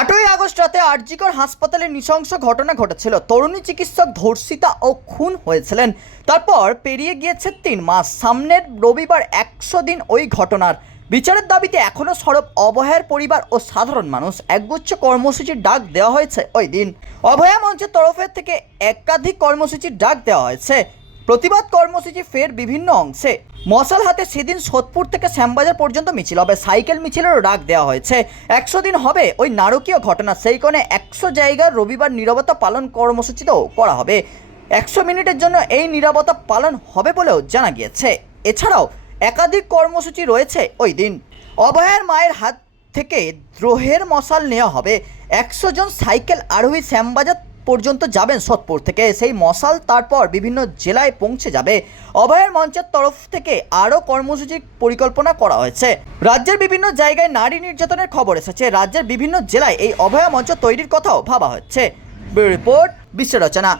আটই আগস্ট রাতে আরজিকর হাসপাতালে নৃশংস ঘটনা ঘটেছিল। তরুণী চিকিৎসক ধর্ষিতা ও খুন হয়েছিলেন। তারপর পেরিয়ে গিয়েছে তিন মাস। সামনের রবিবার একশো দিন ওই ঘটনার। বিচারের দাবিতে এখনও সরব অভয়ার পরিবার ও সাধারণ মানুষ। একগুচ্ছ কর্মসূচির ডাক দেওয়া হয়েছে ওই দিন। অভয়া মঞ্চের তরফের থেকে একাধিক কর্মসূচির ডাক দেওয়া হয়েছে। প্রতিবাদ কর্মসূচি ফের বিভিন্ন অংশে। মশাল হাতে সেদিন সোদপুর থেকে শ্যামবাজার পর্যন্ত মিছিল হবে, সাইকেল মিছিলেরও ডাক দেওয়া হয়েছে। একশো দিন হবে ওই নারকীয় ঘটনা, সেই কোণে একশো জায়গার রবিবার নীরবতা পালন কর্মসূচিতেও করা হবে। একশো মিনিটের জন্য এই নীরবতা পালন হবে বলেও জানা গিয়েছে। এছাড়াও একাধিক কর্মসূচি রয়েছে ওই দিন। অভয়ার মায়ের হাত থেকে দ্রোহের মশাল নেওয়া হবে। একশো জন সাইকেল আরোহী শ্যামবাজার পর্যন্ত যাবেন সোদপুর থেকে। সেই মশাল তারপর বিভিন্ন জেলায় পৌঁছে যাবে। অভয়ের মঞ্চের তরফ থেকে আরও কর্মসূচির পরিকল্পনা করা হয়েছে। রাজ্যের বিভিন্ন জায়গায় নারী নির্যাতনের খবর এসেছে। রাজ্যের বিভিন্ন জেলায় এই অভয়া মঞ্চ তৈরির কথাও ভাবা হচ্ছে। রিপোর্ট, বিশ্ব রচনা।